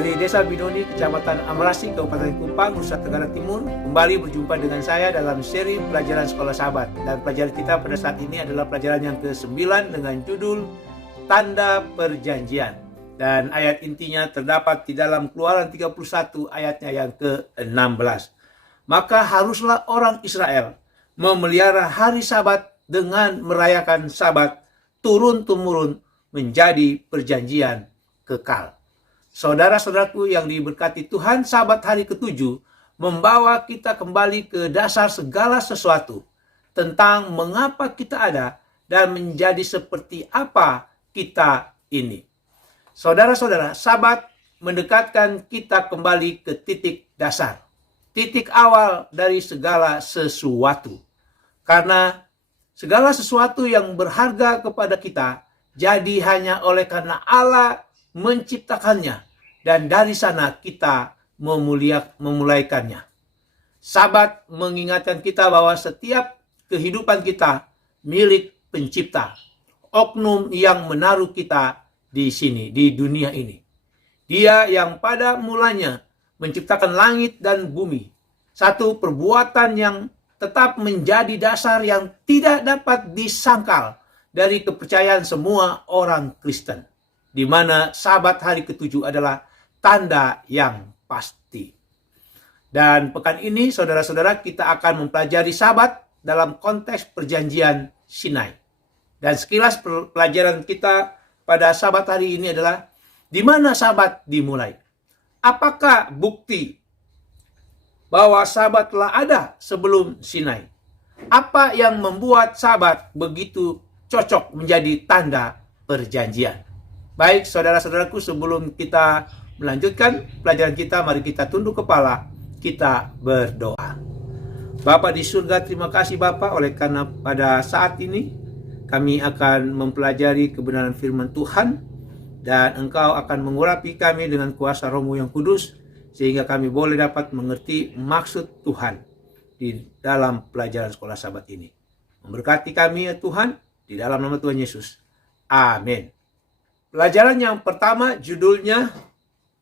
dari Desa Binoni, Kecamatan Amrasi, Kabupaten Kupang, Nusa Tenggara Timur. Kembali berjumpa dengan saya dalam seri pelajaran Sekolah Sahabat. Dan pelajaran kita pada saat ini adalah pelajaran yang ke-9 dengan judul Tanda Perjanjian. Dan ayat intinya terdapat di dalam Keluaran 31 ayatnya yang ke-16. Maka haruslah orang Israel memelihara hari Sabat dengan merayakan Sabat turun-temurun menjadi perjanjian kekal. Saudara-saudaraku yang diberkati Tuhan, Sabat hari ke-7 membawa kita kembali ke dasar segala sesuatu tentang mengapa kita ada dan menjadi seperti apa kita ini. Saudara-saudara, Sabat mendekatkan kita kembali ke titik dasar, titik awal dari segala sesuatu. Karena segala sesuatu yang berharga kepada kita jadi hanya oleh karena Allah menciptakannya, dan dari sana kita memulaikannya. Sabat mengingatkan kita bahwa setiap kehidupan kita milik Pencipta, oknum yang menaruh kita di sini, di dunia ini. Dia yang pada mulanya menciptakan langit dan bumi, satu perbuatan yang tetap menjadi dasar yang tidak dapat disangkal dari kepercayaan semua orang Kristen, di mana Sabat hari ke-7 adalah tanda yang pasti. Dan pekan ini, saudara-saudara, kita akan mempelajari Sabat dalam konteks perjanjian Sinai. Dan sekilas pelajaran kita pada Sabat hari ini adalah di mana Sabat dimulai. Apakah bukti bahwa Sabat telah ada sebelum Sinai? Apa yang membuat Sabat begitu cocok menjadi tanda perjanjian? Baik, saudara-saudaraku, sebelum kita melanjutkan pelajaran kita, mari kita tunduk kepala, kita berdoa. Bapa di surga, terima kasih Bapa oleh karena pada saat ini kami akan mempelajari kebenaran firman Tuhan, dan Engkau akan mengurapi kami dengan kuasa Roh-Mu yang kudus, sehingga kami boleh dapat mengerti maksud Tuhan di dalam pelajaran Sekolah Sabat ini. Memberkati kami ya Tuhan, di dalam nama Tuhan Yesus. Amin. Pelajaran yang pertama judulnya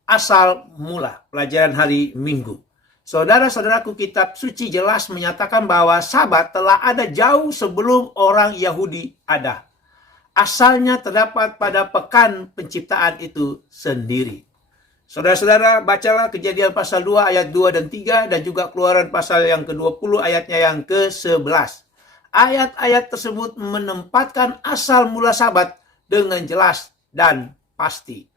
Asal Mula, pelajaran hari Minggu. Saudara-saudaraku, kitab suci jelas menyatakan bahwa Sabat telah ada jauh sebelum orang Yahudi ada. Asalnya terdapat pada pekan penciptaan itu sendiri. Saudara-saudara, bacalah Kejadian pasal 2 ayat 2 dan 3 dan juga Keluaran pasal yang ke-20 ayatnya yang ke-11. Ayat-ayat tersebut menempatkan asal mula Sabat dengan jelas dan pasti.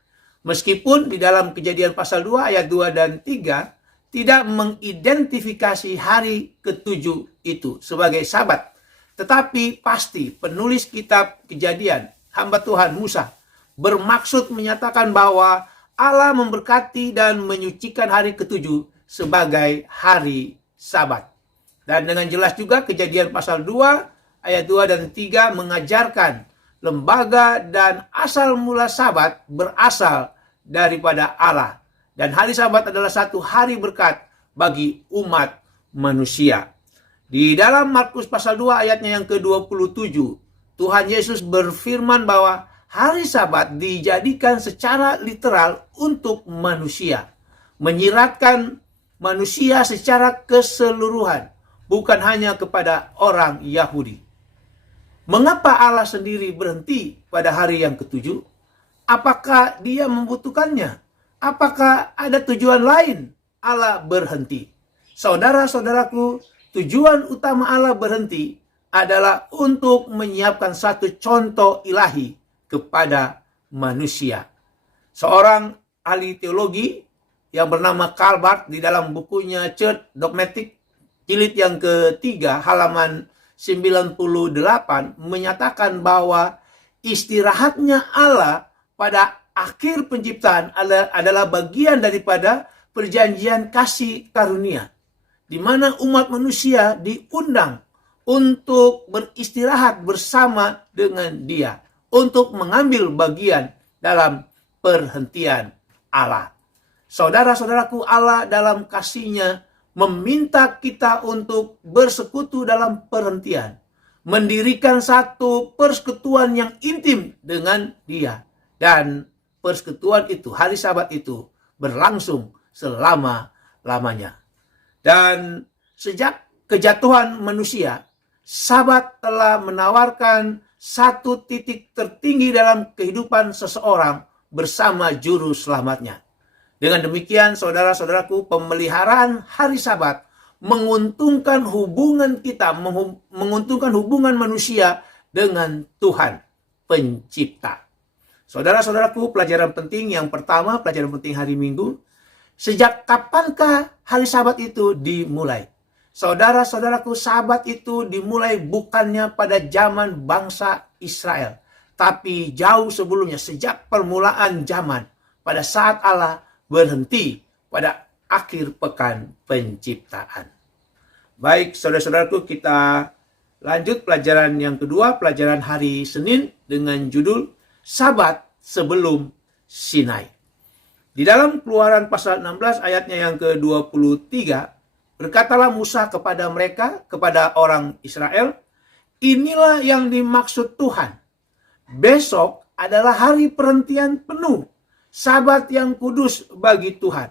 Meskipun di dalam Kejadian pasal 2 ayat 2 dan 3 tidak mengidentifikasi hari ke-7 itu sebagai Sabat, tetapi pasti penulis kitab Kejadian, hamba Tuhan Musa, bermaksud menyatakan bahwa Allah memberkati dan menyucikan hari ke-7 sebagai hari Sabat. Dan dengan jelas juga Kejadian pasal 2 ayat 2 dan 3 mengajarkan lembaga dan asal mula Sabat berasal daripada Allah. Dan hari Sabat adalah satu hari berkat bagi umat manusia. Di dalam Markus pasal 2 ayatnya yang ke-27, Tuhan Yesus berfirman bahwa hari Sabat dijadikan secara literal untuk manusia, menyiratkan manusia secara keseluruhan, bukan hanya kepada orang Yahudi. Mengapa Allah sendiri berhenti pada hari yang ke-7? Apakah dia membutuhkannya? Apakah ada tujuan lain Allah berhenti? Saudara-saudaraku, tujuan utama Allah berhenti adalah untuk menyiapkan satu contoh ilahi kepada manusia. Seorang ahli teologi yang bernama Karl Barth di dalam bukunya Church Dogmatic jilid yang ketiga halaman 98 menyatakan bahwa istirahatnya Allah pada akhir penciptaan adalah bagian daripada perjanjian kasih karunia, di mana umat manusia diundang untuk beristirahat bersama dengan Dia, untuk mengambil bagian dalam perhentian Allah. Saudara-saudaraku, Allah dalam kasih-Nya meminta kita untuk bersekutu dalam perhentian, mendirikan satu persekutuan yang intim dengan Dia. Dan persekutuan itu, hari Sabat itu, berlangsung selama-lamanya. Dan sejak kejatuhan manusia, Sabat telah menawarkan satu titik tertinggi dalam kehidupan seseorang bersama juru selamatnya. Dengan demikian, saudara-saudaraku, pemeliharaan hari Sabat menguntungkan hubungan kita, menguntungkan hubungan manusia dengan Tuhan Pencipta. Saudara-saudaraku, pelajaran penting yang pertama, pelajaran penting hari Minggu. Sejak kapankah hari Sabat itu dimulai? Saudara-saudaraku, Sabat itu dimulai bukannya pada zaman bangsa Israel, tapi jauh sebelumnya, sejak permulaan zaman, pada saat Allah berhenti pada akhir pekan penciptaan. Baik, saudara-saudaraku, kita lanjut pelajaran yang kedua, pelajaran hari Senin dengan judul Sabat sebelum Sinai. Di dalam Keluaran pasal 16 ayatnya yang ke-23, berkatalah Musa kepada mereka, kepada orang Israel, inilah yang dimaksud Tuhan. Besok adalah hari perhentian penuh, Sabat yang kudus bagi Tuhan.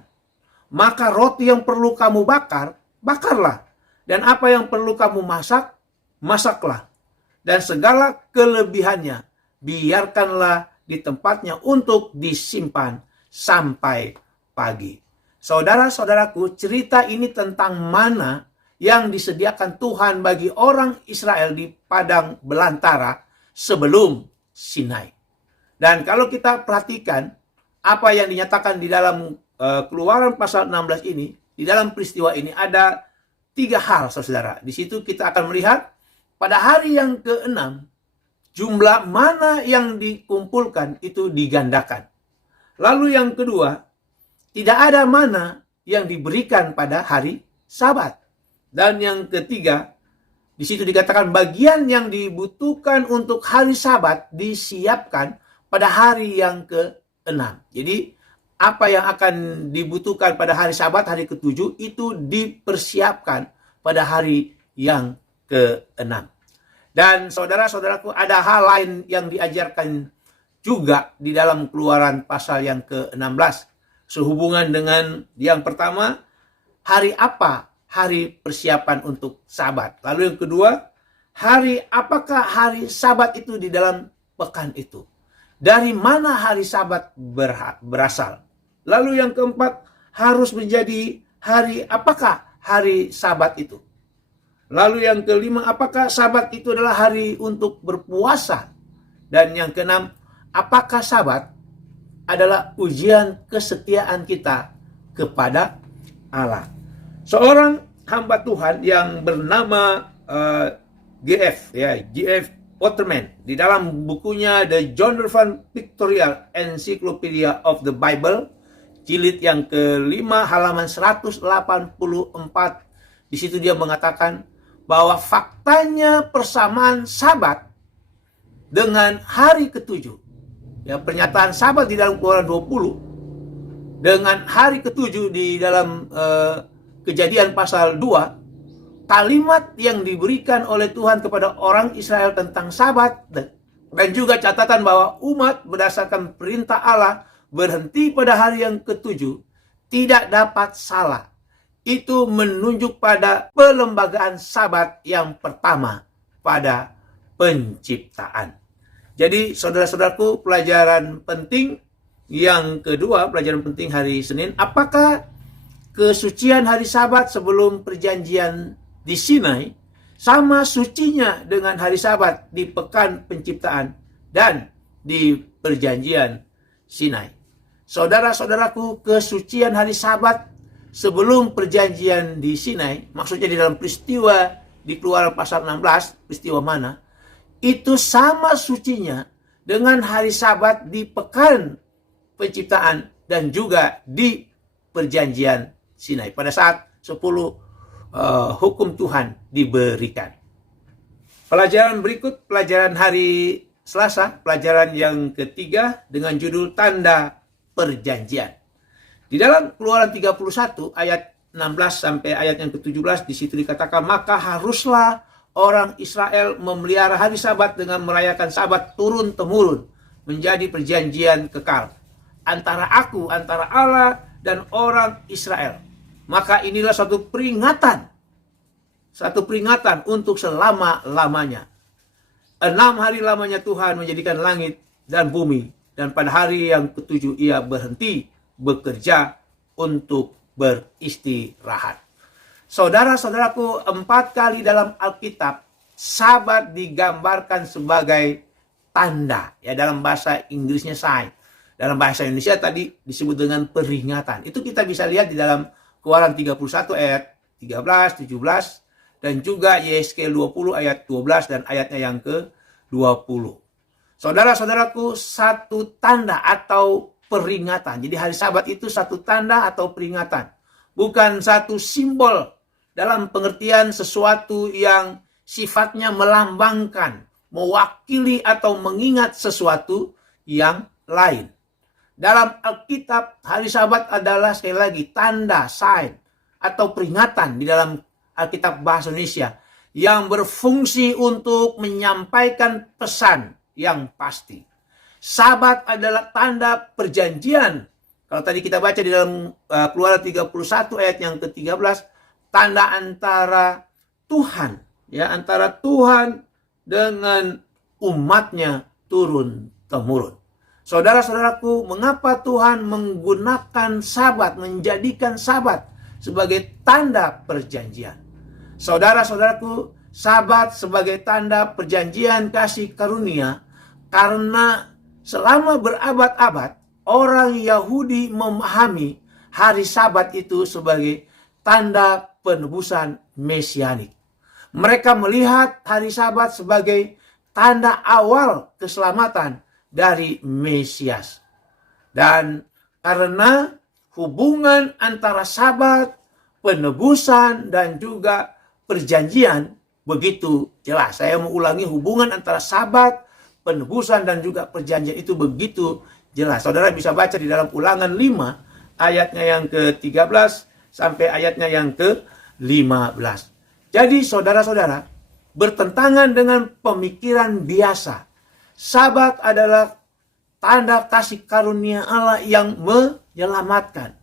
Maka roti yang perlu kamu bakar, bakarlah. Dan apa yang perlu kamu masak, masaklah. Dan segala kelebihannya, biarkanlah di tempatnya untuk disimpan sampai pagi. Saudara-saudaraku, cerita ini tentang mana yang disediakan Tuhan bagi orang Israel di padang belantara sebelum Sinai. Dan kalau kita perhatikan apa yang dinyatakan di dalam Keluaran pasal 16 ini, di dalam peristiwa ini ada 3 hal, saudara. Di situ kita akan melihat pada hari yang ke-6, jumlah mana yang dikumpulkan itu digandakan. Lalu yang kedua, tidak ada mana yang diberikan pada hari Sabat. Dan yang ketiga, di situ dikatakan bagian yang dibutuhkan untuk hari Sabat disiapkan pada hari yang ke-6. Jadi apa yang akan dibutuhkan pada hari Sabat, hari ke-7, itu dipersiapkan pada hari yang ke-6. Dan saudara-saudaraku, ada hal lain yang diajarkan juga di dalam Keluaran pasal yang ke-16. Sehubungan dengan yang pertama, hari apa hari persiapan untuk Sabat. Lalu yang kedua, apakah hari Sabat itu di dalam pekan itu? Dari mana hari Sabat berasal? Lalu yang keempat, harus menjadi apakah hari Sabat itu? Lalu yang kelima, apakah Sabat itu adalah hari untuk berpuasa? Dan yang keenam, apakah Sabat adalah ujian kesetiaan kita kepada Allah? Seorang hamba Tuhan yang bernama G.F. Waterman, di dalam bukunya The Zondervan Pictorial Encyclopedia of the Bible, jilid yang ke-5 halaman 184, di situ dia mengatakan bahwa faktanya persamaan Sabat dengan hari ke-7. Ya, pernyataan Sabat di dalam Keluaran 20 dengan hari ke-7 di dalam Kejadian pasal 2, kalimat yang diberikan oleh Tuhan kepada orang Israel tentang Sabat dan juga catatan bahwa umat berdasarkan perintah Allah berhenti pada hari yang ke-7 tidak dapat salah. Itu menunjuk pada pelembagaan Sabat yang pertama pada penciptaan. Jadi saudara-saudaraku, pelajaran penting yang kedua, pelajaran penting hari Senin, apakah kesucian hari Sabat sebelum perjanjian di Sinai sama sucinya dengan hari Sabat di pekan penciptaan dan di perjanjian Sinai? Saudara-saudaraku, kesucian hari Sabat sebelum perjanjian di Sinai, maksudnya di dalam peristiwa di Keluaran pasal 16, peristiwa mana? Itu sama sucinya dengan hari Sabat di pekan penciptaan dan juga di perjanjian Sinai pada saat 10 hukum Tuhan diberikan. Pelajaran berikut, pelajaran hari Selasa, pelajaran yang ketiga dengan judul Tanda Perjanjian. Di dalam Keluaran 31 ayat 16 sampai ayat yang ke-17, di situ dikatakan, maka haruslah orang Israel memelihara hari Sabat dengan merayakan Sabat turun-temurun menjadi perjanjian kekal antara Allah dan orang Israel. Maka inilah satu peringatan untuk selama-lamanya. 6 hari lamanya Tuhan menjadikan langit dan bumi, dan pada hari yang ketujuh ia berhenti bekerja untuk beristirahat. Saudara-saudaraku, 4 kali dalam Alkitab Sabat digambarkan sebagai tanda, ya, dalam bahasa Inggrisnya sign. Dalam bahasa Indonesia tadi disebut dengan peringatan. Itu kita bisa lihat di dalam Keluaran 31 ayat 13, 17, dan juga Yeskel 20 ayat 12 dan ayatnya yang ke-20. Saudara-saudaraku, satu tanda atau peringatan. Jadi hari Sabat itu satu tanda atau peringatan. Bukan satu simbol dalam pengertian sesuatu yang sifatnya melambangkan, mewakili atau mengingat sesuatu yang lain. Dalam Alkitab, hari Sabat adalah sekali lagi tanda, sign, atau peringatan di dalam Alkitab bahasa Indonesia yang berfungsi untuk menyampaikan pesan yang pasti. Sabat adalah tanda perjanjian. Kalau tadi kita baca di dalam Keluaran 31 ayat yang ke-13, tanda antara Tuhan, ya, antara Tuhan dengan umatnya turun-temurun. Saudara-saudaraku, mengapa Tuhan menggunakan Sabat, menjadikan Sabat sebagai tanda perjanjian? Saudara-saudaraku, Sabat sebagai tanda perjanjian kasih karunia karena selama berabad-abad orang Yahudi memahami hari Sabat itu sebagai tanda penebusan mesianik. Mereka melihat hari Sabat sebagai tanda awal keselamatan dari Mesias. Dan karena hubungan antara Sabat, penebusan, dan juga perjanjian begitu jelas. Saya mau ulangi, hubungan antara Sabat, penebusan, dan juga perjanjian itu begitu jelas. Saudara bisa baca di dalam Ulangan 5 ayatnya yang ke-13 sampai ayatnya yang ke-15. Jadi saudara-saudara, bertentangan dengan pemikiran biasa, Sabat adalah tanda kasih karunia Allah yang menyelamatkan.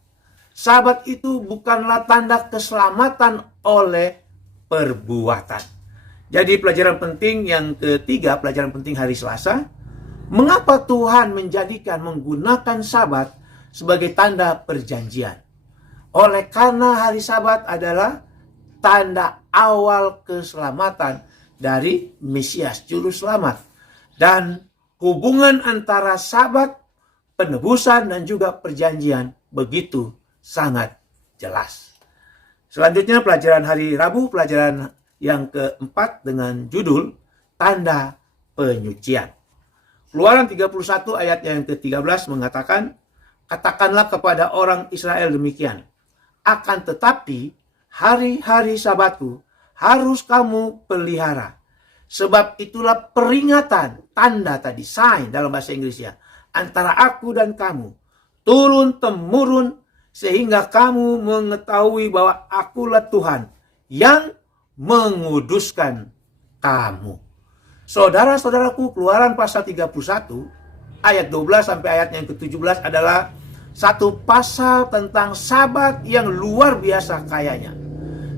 Sabat itu bukanlah tanda keselamatan oleh perbuatan. Jadi pelajaran penting yang ketiga, pelajaran penting hari Selasa, mengapa Tuhan menjadikan menggunakan Sabat sebagai tanda perjanjian? Oleh karena hari Sabat adalah tanda awal keselamatan dari Mesias, Juru Selamat. Dan hubungan antara Sabat, penebusan, dan juga perjanjian begitu sangat jelas. Selanjutnya pelajaran hari Rabu, pelajaran yang keempat dengan judul Tanda Penyucian. Keluaran 31 ayat yang ke-13 mengatakan, katakanlah kepada orang Israel demikian, akan tetapi hari-hari Sabatku harus kamu pelihara. Sebab itulah peringatan, tanda tadi, sign dalam bahasa Inggrisnya, antara aku dan kamu, turun-temurun, sehingga kamu mengetahui bahwa akulah Tuhan yang menguduskan kamu. Saudara-saudaraku, Keluaran pasal 31, ayat 12 sampai ayat yang ke-17 adalah satu pasal tentang Sabat yang luar biasa kayanya.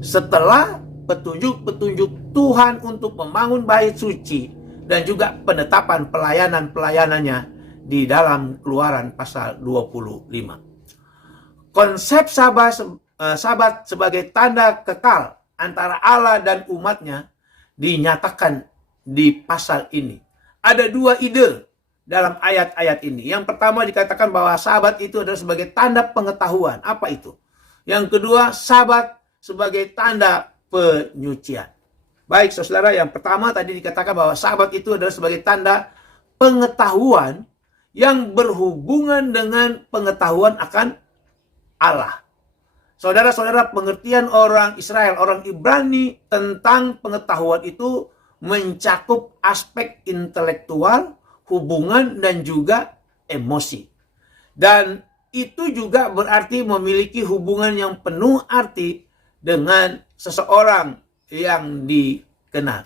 Setelah petunjuk-petunjuk Tuhan untuk membangun bait suci dan juga penetapan pelayanan-pelayanannya di dalam Keluaran pasal 25. Konsep Sabat sebagai tanda kekal antara Allah dan umatnya dinyatakan di pasal ini. Ada dua ide dalam ayat-ayat ini. Yang pertama dikatakan bahwa Sabat itu adalah sebagai tanda pengetahuan. Apa itu? Yang kedua, Sabat sebagai tanda penyucian. Baik, saudara, yang pertama tadi dikatakan bahwa Sabat itu adalah sebagai tanda pengetahuan yang berhubungan dengan pengetahuan akan Allah. Saudara-saudara, pengertian orang Israel, orang Ibrani tentang pengetahuan itu mencakup aspek intelektual, hubungan, dan juga emosi. Dan itu juga berarti memiliki hubungan yang penuh arti dengan seseorang yang dikenal.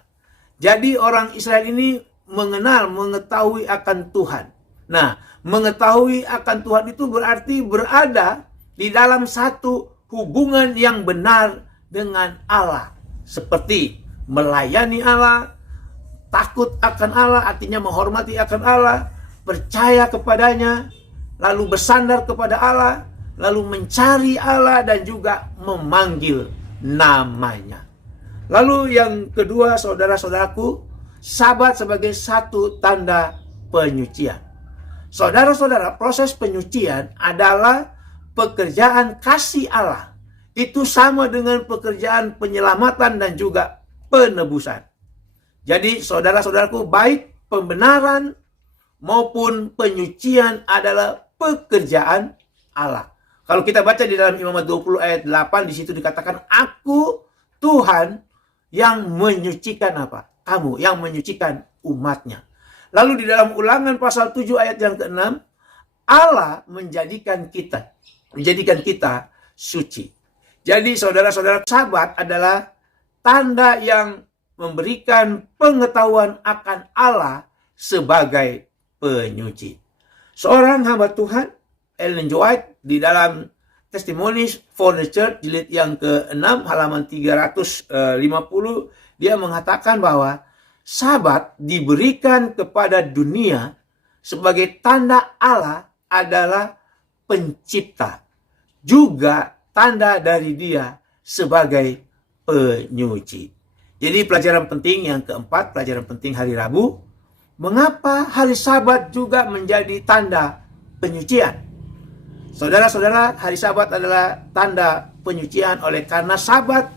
Jadi orang Israel ini mengetahui akan Tuhan. Nah, mengetahui akan Tuhan itu berarti berada di dalam satu hubungan yang benar dengan Allah. Seperti melayani Allah, takut akan Allah, artinya menghormati akan Allah, percaya kepadanya, lalu bersandar kepada Allah, lalu mencari Allah dan juga memanggil namanya. Lalu yang kedua, saudara-saudaraku, Sabat sebagai satu tanda penyucian. Saudara-saudara, proses penyucian adalah pekerjaan kasih Allah. Itu sama dengan pekerjaan penyelamatan dan juga penebusan. Jadi saudara-saudaraku, baik pembenaran maupun penyucian adalah pekerjaan Allah. Kalau kita baca di dalam Imamat 20 ayat 8, di situ dikatakan, Aku Tuhan yang menyucikan apa? Kamu yang menyucikan umatnya. Lalu di dalam Ulangan pasal 7 ayat yang ke-6, Allah menjadikan kita suci. Jadi saudara-saudara, Sabat adalah tanda yang memberikan pengetahuan akan Allah sebagai penyuci. Seorang hamba Tuhan, Ellen G. White, di dalam Testimonies for the Church, jilid yang ke-6, halaman 350, dia mengatakan bahwa Sabat diberikan kepada dunia sebagai tanda Allah adalah pencipta. Juga tanda dari dia sebagai penyuci. Jadi pelajaran penting yang keempat, pelajaran penting hari Rabu. Mengapa hari Sabat juga menjadi tanda penyucian? Saudara-saudara, hari Sabat adalah tanda penyucian oleh karena Sabat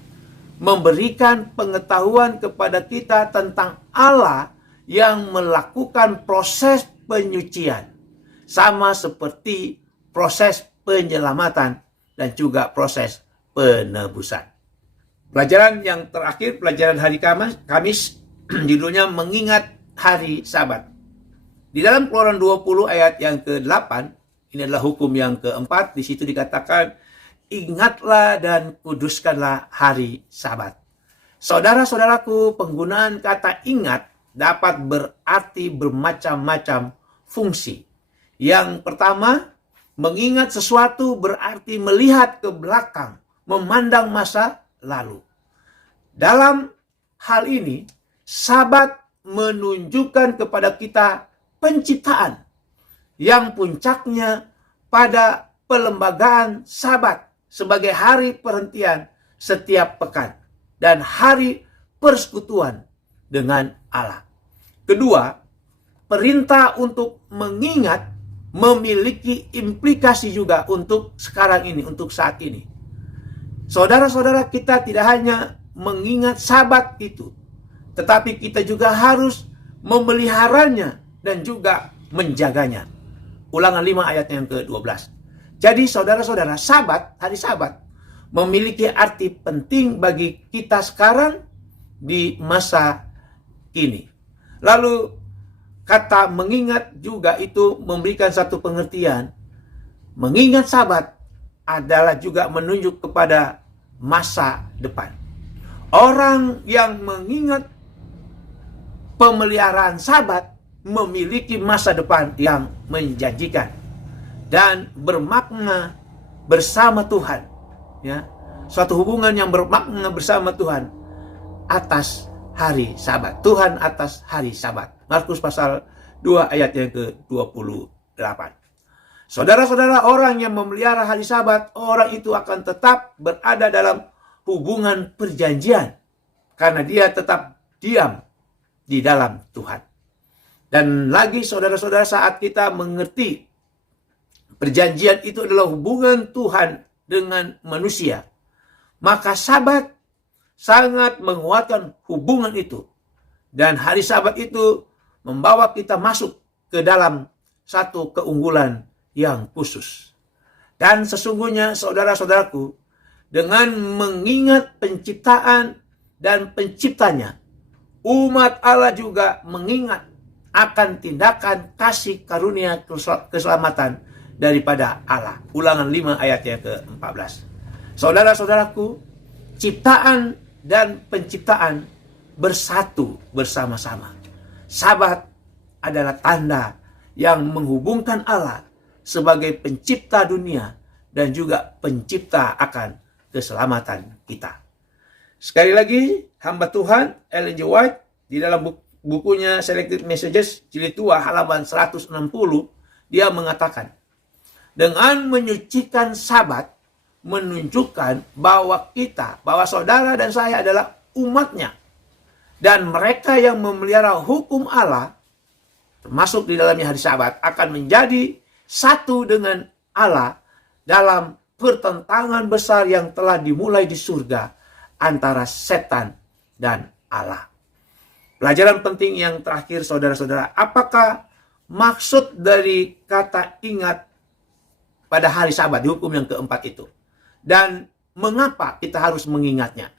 memberikan pengetahuan kepada kita tentang Allah yang melakukan proses penyucian. Sama seperti proses penyelamatan dan juga proses penebusan. Pelajaran yang terakhir, pelajaran hari Kamis, judulnya mengingat hari Sabat. Di dalam Keluaran 20 ayat yang ke-8, ini adalah hukum yang keempat, di situ dikatakan, Ingatlah dan kuduskanlah hari Sabat. Saudara-saudaraku, penggunaan kata ingat dapat berarti bermacam-macam fungsi. Yang pertama, mengingat sesuatu berarti melihat ke belakang, memandang masa lalu. Dalam hal ini, Sabat menunjukkan kepada kita penciptaan yang puncaknya pada pelembagaan Sabat sebagai hari perhentian setiap pekan dan hari persekutuan dengan Allah. Kedua, perintah untuk mengingat memiliki implikasi juga untuk sekarang ini, untuk saat ini. Saudara-saudara, kita tidak hanya mengingat Sabat itu, tetapi kita juga harus memeliharanya dan juga menjaganya. Ulangan 5 ayat yang ke-12. Jadi saudara-saudara, hari Sabat memiliki arti penting bagi kita sekarang di masa kini. Lalu kata mengingat juga itu memberikan satu pengertian. Mengingat Sabat adalah juga menunjuk kepada masa depan. Orang yang mengingat pemeliharaan Sabat memiliki masa depan yang menjanjikan dan bermakna bersama Tuhan, ya, suatu hubungan yang bermakna bersama Tuhan atas hari Sabat. Tuhan atas hari Sabat. Markus pasal 2 ayat yang ke-28. Saudara-saudara, orang yang memelihara hari Sabat, orang itu akan tetap berada dalam hubungan perjanjian karena dia tetap diam di dalam Tuhan. Dan lagi saudara-saudara, saat kita mengerti perjanjian itu adalah hubungan Tuhan dengan manusia, maka Sabat sangat menguatkan hubungan itu. Dan hari Sabat itu membawa kita masuk ke dalam satu keunggulan yang khusus. Dan sesungguhnya saudara-saudaraku, dengan mengingat penciptaan dan penciptanya, umat Allah juga mengingat akan tindakan kasih karunia keselamatan daripada Allah. Ulangan 5 ayat yang ke-14. Saudara-saudaraku, ciptaan dan penciptaan bersatu bersama-sama. Sabat adalah tanda yang menghubungkan Allah sebagai pencipta dunia dan juga pencipta akan keselamatan kita. Sekali lagi, hamba Tuhan Ellen G. White di dalam bukunya Selected Messages jilid 2 halaman 160, dia mengatakan, dengan menyucikan Sabat menunjukkan bahwa saudara dan saya adalah umatnya. Dan mereka yang memelihara hukum Allah, termasuk di dalamnya hari Sabat, akan menjadi satu dengan Allah dalam pertentangan besar yang telah dimulai di surga antara setan dan Allah. Pelajaran penting yang terakhir, saudara-saudara, apakah maksud dari kata ingat pada hari Sabat di hukum yang keempat itu? Dan mengapa kita harus mengingatnya?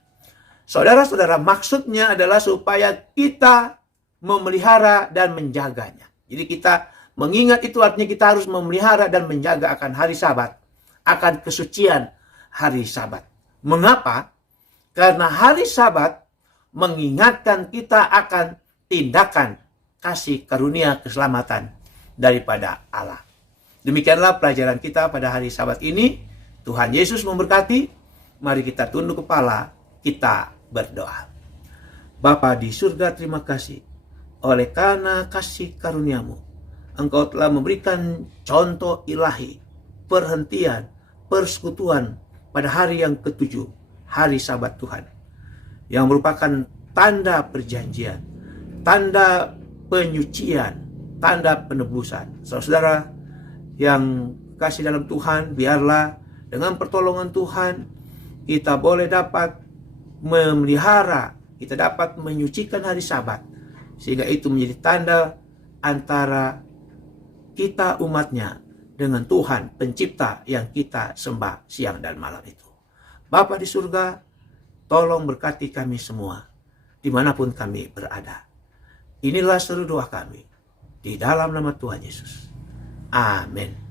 Saudara-saudara, maksudnya adalah supaya kita memelihara dan menjaganya. Jadi kita mengingat itu artinya kita harus memelihara dan menjaga akan hari Sabat, akan kesucian hari Sabat. Mengapa? Karena hari Sabat mengingatkan kita akan tindakan kasih karunia keselamatan daripada Allah. Demikianlah pelajaran kita pada hari Sabat ini. Tuhan Yesus memberkati. Mari kita tunduk kepala, kita berdoa. Bapa di surga, terima kasih. Oleh karena kasih karuniamu, Engkau telah memberikan contoh ilahi, perhentian, persekutuan pada hari yang ketujuh, hari Sabat Tuhan, yang merupakan tanda perjanjian, tanda penyucian, tanda penebusan. Saudara yang kasih dalam Tuhan, biarlah dengan pertolongan Tuhan kita boleh dapat memelihara, kita dapat menyucikan hari Sabat, sehingga itu menjadi tanda antara kita umatnya dengan Tuhan pencipta yang kita sembah siang dan malam itu. Bapa di surga, tolong berkati kami semua dimanapun kami berada. Inilah seluruh doa kami di dalam nama Tuhan Yesus. Amin.